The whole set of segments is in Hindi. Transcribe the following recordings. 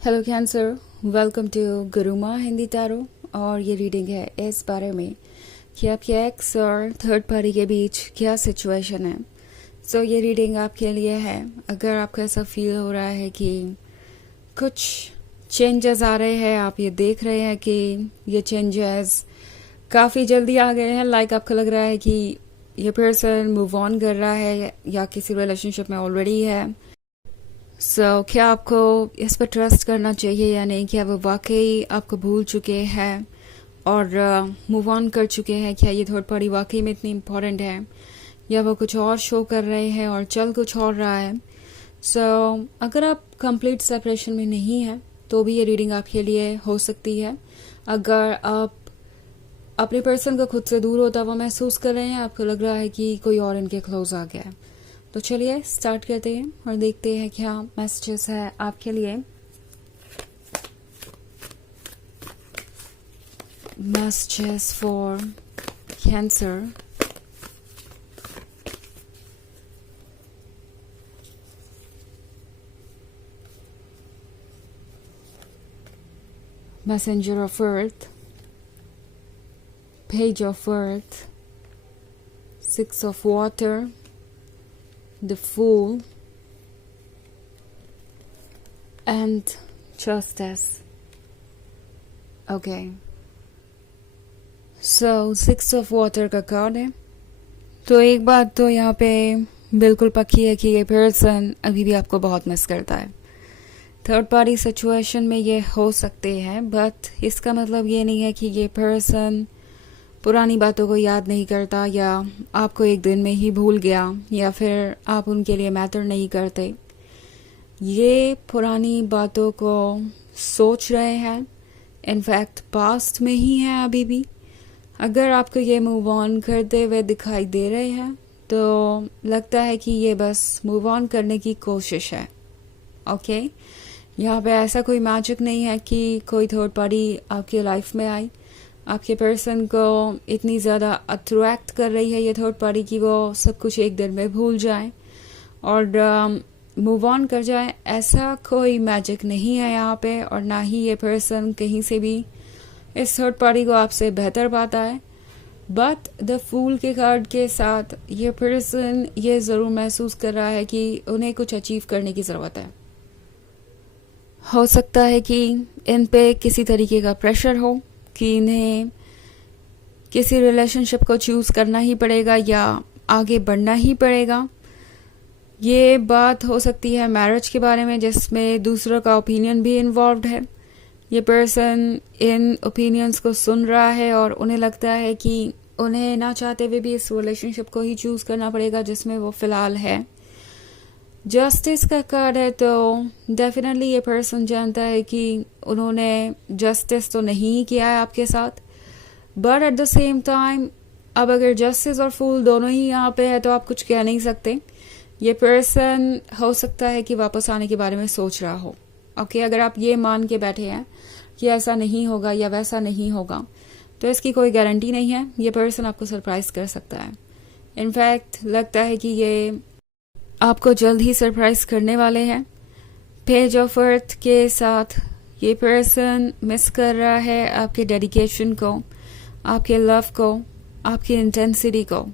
Hello cancer, welcome to Gurumaa Hindi tarot. और ये रीडिंग है इस बारे में कि आपके एक्स और थर्ड पार्टी के बीच क्या सिचुएशन है। सो ये रीडिंग आपके लिए है अगर आपको ऐसा फील हो रहा है कि कुछ चेंजेस आ रहे हैं, आप ये देख रहे हैं कि ये चेंजेस काफ़ी जल्दी आ गए हैं। लाइक आपको लग रहा है कि ये पर्सन मूव ऑन कर रहा है या किसी रिलेशनशिप में ऑलरेडी है। क्या आपको इस पर ट्रस्ट करना चाहिए या नहीं? क्या वो वाकई आपको भूल चुके हैं और मूव ऑन कर चुके हैं? क्या ये थर्ड पार्टी वाकई में इतनी इम्पोर्टेंट है या वो कुछ और शो कर रहे हैं और चल कुछ और रहा है? अगर आप कंप्लीट सेपरेशन में नहीं हैं तो भी ये रीडिंग आपके लिए हो सकती है। अगर आप अपने पर्सन को खुद से दूर होता हुआ महसूस कर रहे हैं, आपको लग रहा है कि कोई और इनके क्लोज आ गया है, तो चलिए स्टार्ट करते हैं और देखते हैं क्या मैसेजेस है आपके लिए। Messages for cancer. Messenger of earth, page of earth, six of water, the Fool, and Justice. Okay. Six of Water का कार्ड है। तो एक बात तो यहाँ पे बिल्कुल पक्की है कि ये पर्सन अभी भी आपको बहुत मिस करता है। थर्ड पार्टी सिचुएशन में ये हो सकते हैं, बट इसका मतलब ये नहीं है कि ये पर्सन पुरानी बातों को याद नहीं करता या आपको एक दिन में ही भूल गया या फिर आप उनके लिए मैटर नहीं करते। ये पुरानी बातों को सोच रहे हैं, इनफैक्ट पास्ट में ही है अभी भी। अगर आपको ये मूव ऑन करते हुए दिखाई दे रहे हैं तो लगता है कि ये बस मूव ऑन करने की कोशिश है। ओके, यहाँ पे ऐसा कोई मैजिक नहीं है कि कोई थर्ड पार्टी आपकी लाइफ में आई, आपके पर्सन को इतनी ज़्यादा अट्रैक्ट कर रही है ये थर्ड पार्टी कि वो सब कुछ एक दिन में भूल जाए और मूव ऑन कर जाए। ऐसा कोई मैजिक नहीं है यहाँ पे, और ना ही ये पर्सन कहीं से भी इस थर्ड पार्टी को आपसे बेहतर पाता है। बट द फूल के कार्ड के साथ ये पर्सन ये ज़रूर महसूस कर रहा है कि उन्हें कुछ अचीव करने की ज़रूरत है। हो सकता है कि इन पे किसी तरीके का प्रेशर हो कि इन्हें किसी रिलेशनशिप को चूज़ करना ही पड़ेगा या आगे बढ़ना ही पड़ेगा। ये बात हो सकती है मैरिज के बारे में, जिसमें दूसरों का ओपिनियन भी इन्वॉल्व है। ये पर्सन इन ओपिनियंस को सुन रहा है और उन्हें लगता है कि उन्हें ना चाहते हुए भी इस रिलेशनशिप को ही चूज़ करना पड़ेगा जिसमें वो फ़िलहाल है। जस्टिस का कार्ड है, तो डेफिनेटली ये पर्सन जानता है कि उन्होंने जस्टिस तो नहीं किया है आपके साथ, but at the same time अब अगर जस्टिस और फूल दोनों ही यहाँ पे है तो आप कुछ कह नहीं सकते। ये पर्सन हो सकता है कि वापस आने के बारे में सोच रहा हो। ओके, अगर आप ये मान के बैठे हैं कि ऐसा नहीं होगा या वैसा नहीं होगा तो इसकी कोई गारंटी नहीं है। ये पर्सन आपको सरप्राइज कर सकता है। इनफैक्ट लगता है कि ये आपको जल्द ही सरप्राइज करने वाले हैं। पेज ऑफ अर्थ के साथ ये पर्सन मिस कर रहा है आपके डेडिकेशन को, आपके लव को, आपकी इंटेंसिटी को।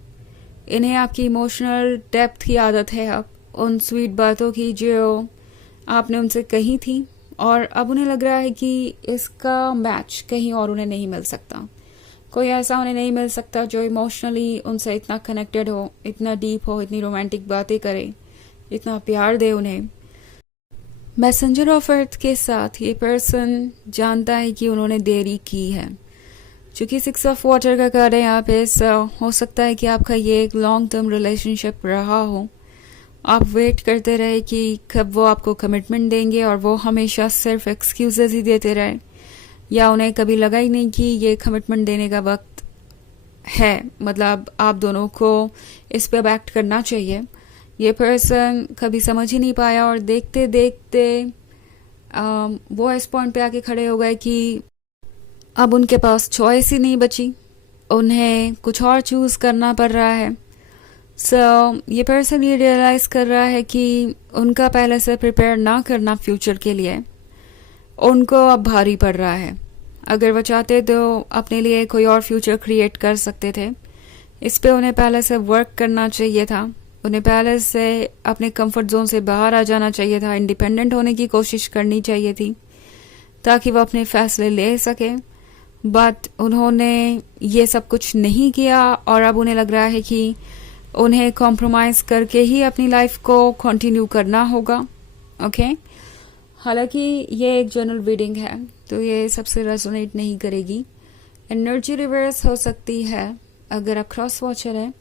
इन्हें आपकी इमोशनल डेप्थ की आदत है, अब उन स्वीट बातों की जो आपने उनसे कही थी, और अब उन्हें लग रहा है कि इसका मैच कहीं और उन्हें नहीं मिल सकता। कोई ऐसा उन्हें नहीं मिल सकता जो इमोशनली उनसे इतना कनेक्टेड हो, इतना डीप हो, इतनी रोमांटिक बातें करे, इतना प्यार दे उन्हें। मैसेंजर ऑफ अर्थ के साथ ये पर्सन जानता है कि उन्होंने देरी की है। चूंकि सिक्स ऑफ वाटर का कार्ड है यहाँ पे, हो सकता है कि आपका ये एक लॉन्ग टर्म रिलेशनशिप रहा हो। आप वेट करते रहे कि कब वो आपको कमिटमेंट देंगे और वो हमेशा सिर्फ एक्सक्यूजेस ही देते रहे, या उन्हें कभी लगा ही नहीं कि ये कमिटमेंट देने का वक्त है। मतलब आप दोनों को इस पे अब एक्ट करना चाहिए। ये पर्सन कभी समझ ही नहीं पाया और देखते देखते वो इस पॉइंट पे आके खड़े हो गए कि अब उनके पास चॉइस ही नहीं बची, उन्हें कुछ और चूज़ करना पड़ रहा है। ये पर्सन ये रियलाइज़ कर रहा है कि उनका पहले से प्रिपेयर ना करना फ्यूचर के लिए उनको अब भारी पड़ रहा है। अगर वो चाहते तो अपने लिए कोई और फ्यूचर क्रिएट कर सकते थे। इस पे उन्हें पहले से वर्क करना चाहिए था। उन्हें पहले से अपने कंफर्ट जोन से बाहर आ जाना चाहिए था, इंडिपेंडेंट होने की कोशिश करनी चाहिए थी ताकि वो अपने फैसले ले सके। बट उन्होंने ये सब कुछ नहीं किया और अब उन्हें लग रहा है कि उन्हें कॉम्प्रोमाइज करके ही अपनी लाइफ को कंटिन्यू करना होगा। ओके, हालांकि ये एक जनरल रीडिंग है तो ये सबसे रेजोनेट नहीं करेगी। एनर्जी रिवर्स हो सकती है अगर आप क्रॉस वॉचर हैं।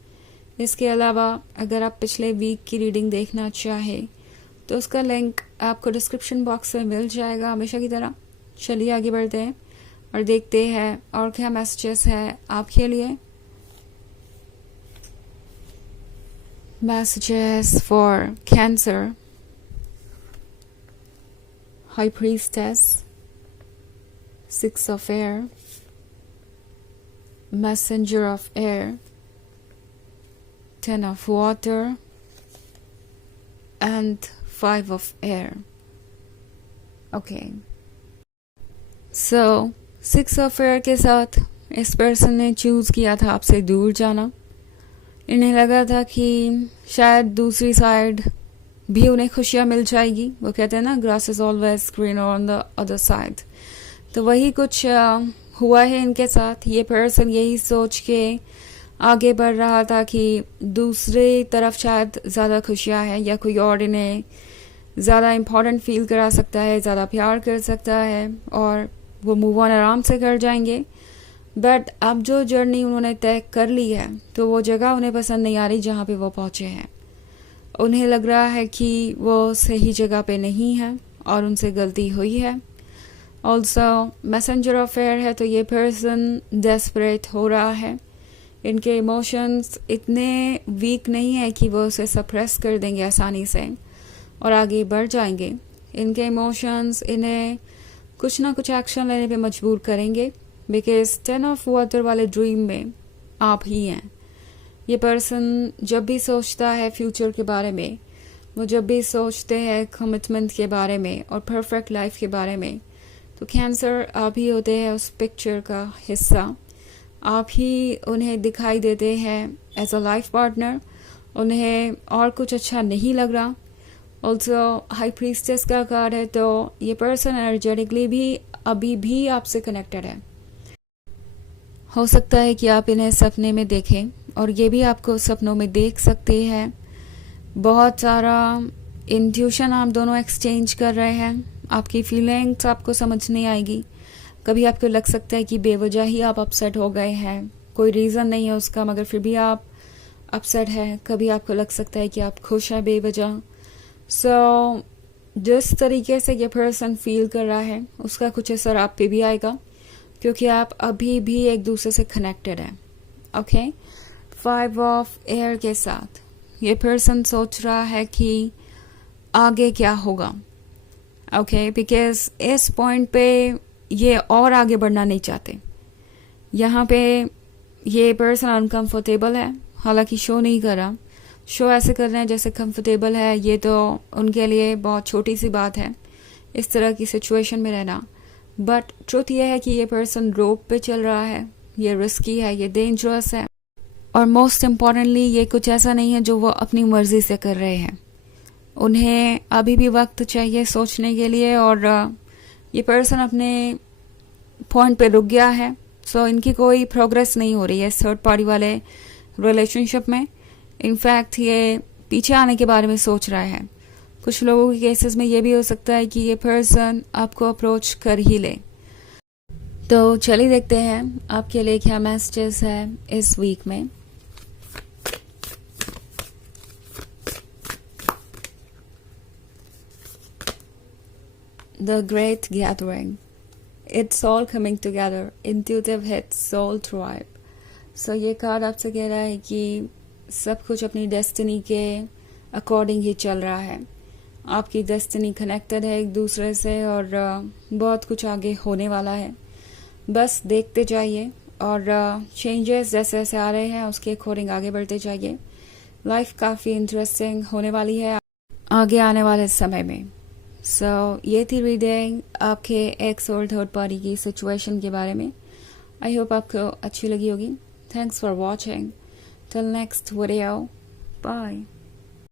इसके अलावा अगर आप पिछले वीक की रीडिंग देखना चाहें तो उसका लिंक आपको डिस्क्रिप्शन बॉक्स में मिल जाएगा हमेशा की तरह। चलिए आगे बढ़ते हैं और देखते हैं और क्या मैसेजेस है आपके लिए। Messages for cancer, high priestess, 6 of air, messenger of air, 10 of water and 5 of air. Okay. So 6 of air के साथ इस पर्सन ने चूज किया था आपसे दूर जाना। इन्हें लगा था कि शायद दूसरी साइड भी उन्हें खुशियां मिल जाएगी। वो कहते हैं ना, grass is always greener on the other side. तो वही कुछ हुआ है इनके साथ। ये पर्सन यही सोच के आगे बढ़ रहा था कि दूसरी तरफ शायद ज़्यादा खुशियां हैं या कोई और इन्हें ज़्यादा इम्पोर्टेंट फील करा सकता है, ज़्यादा प्यार कर सकता है और वो मूव ऑन आराम से कर जाएंगे। बट अब जो जर्नी उन्होंने तय कर ली है तो वो जगह उन्हें पसंद नहीं आ रही जहाँ पे वो पहुँचे हैं। उन्हें लग रहा है कि वो सही जगह पे नहीं है और उनसे गलती हुई है। ऑल्सो मैसेंजर ऑफ एयर है तो ये पर्सन डेस्परेट हो रहा है। इनके इमोशंस इतने वीक नहीं है कि वो उसे सप्रेस कर देंगे आसानी से और आगे बढ़ जाएंगे। इनके इमोशंस इन्हें कुछ ना कुछ एक्शन लेने पे मजबूर करेंगे बिकॉज 10 ऑफ वाटर वाले ड्रीम में आप ही हैं। ये पर्सन जब भी सोचता है फ्यूचर के बारे में, वो जब भी सोचते हैं कमिटमेंट के बारे में और परफेक्ट लाइफ के बारे में, तो कैंसर आप ही होते हैं उस पिक्चर का हिस्सा। आप ही उन्हें दिखाई देते हैं एज अ लाइफ पार्टनर। उन्हें और कुछ अच्छा नहीं लग रहा। ऑल्सो हाई प्रीस्टेस का कार्ड है तो ये पर्सन एनर्जेटिकली भी अभी भी आपसे कनेक्टेड है। हो सकता है कि आप इन्हें सपने में देखें और ये भी आपको सपनों में देख सकते हैं। बहुत सारा इंट्यूशन आप दोनों एक्सचेंज कर रहे हैं। आपकी फीलिंग्स आपको समझ नहीं आएगी। कभी आपको लग सकता है कि बेवजह ही आप अपसेट हो गए हैं, कोई रीज़न नहीं है उसका मगर फिर भी आप अपसेट हैं। कभी आपको लग सकता है कि आप खुश हैं बेवजह। सो जिस तरीके से ये पर्सन फील कर रहा है उसका कुछ असर आप पे भी आएगा क्योंकि आप अभी भी एक दूसरे से कनेक्टेड हैं। ओके, 5 ऑफ एयर के साथ ये पर्सन सोच रहा है कि आगे क्या होगा। ओके, बिकॉज इस पॉइंट पे ये और आगे बढ़ना नहीं चाहते। यहाँ पे ये पर्सन अनकंफर्टेबल है, हालांकि शो नहीं कर रहा। शो ऐसे कर रहे हैं जैसे कंफर्टेबल है। ये तो उनके लिए बहुत छोटी सी बात है इस तरह की सिचुएशन में रहना। बट ट्रुथ ये है कि ये पर्सन रोप पे चल रहा है। ये रिस्की है, ये डेंजरस है और मोस्ट इम्पॉर्टेंटली ये कुछ ऐसा नहीं है जो वो अपनी मर्जी से कर रहे हैं। उन्हें अभी भी वक्त चाहिए सोचने के लिए और ये पर्सन अपने पॉइंट पे रुक गया है। सो इनकी कोई प्रोग्रेस नहीं हो रही है थर्ड पार्टी वाले रिलेशनशिप में। इनफैक्ट ये पीछे आने के बारे में सोच रहा है। कुछ लोगों के केसेस में ये भी हो सकता है कि ये पर्सन आपको अप्रोच कर ही ले। तो चलिए देखते हैं आपके लिए क्या मैसेजेस है इस वीक में। The Great Gathering. It's all coming together. Intuitive hits, soul tribe. So ये कार्ड आपसे कह रहा है कि सब कुछ अपनी डेस्टिनी के अकॉर्डिंग ही चल रहा है। आपकी डेस्टिनी कनेक्टेड है एक दूसरे से और बहुत कुछ आगे होने वाला है। बस देखते जाइए और चेंजेस जैसे जैसे आ रहे हैं उसके अकॉर्डिंग आगे बढ़ते जाइए। लाइफ काफ़ी इंटरेस्टिंग होने वाली है आगे आने वाले समय में। सो ये थी रीडिंग आपके एक्स और थर्ड पार्टी की सिचुएशन के बारे में। आई होप आपको अच्छी लगी होगी। Thanks for watching. Till next video, bye.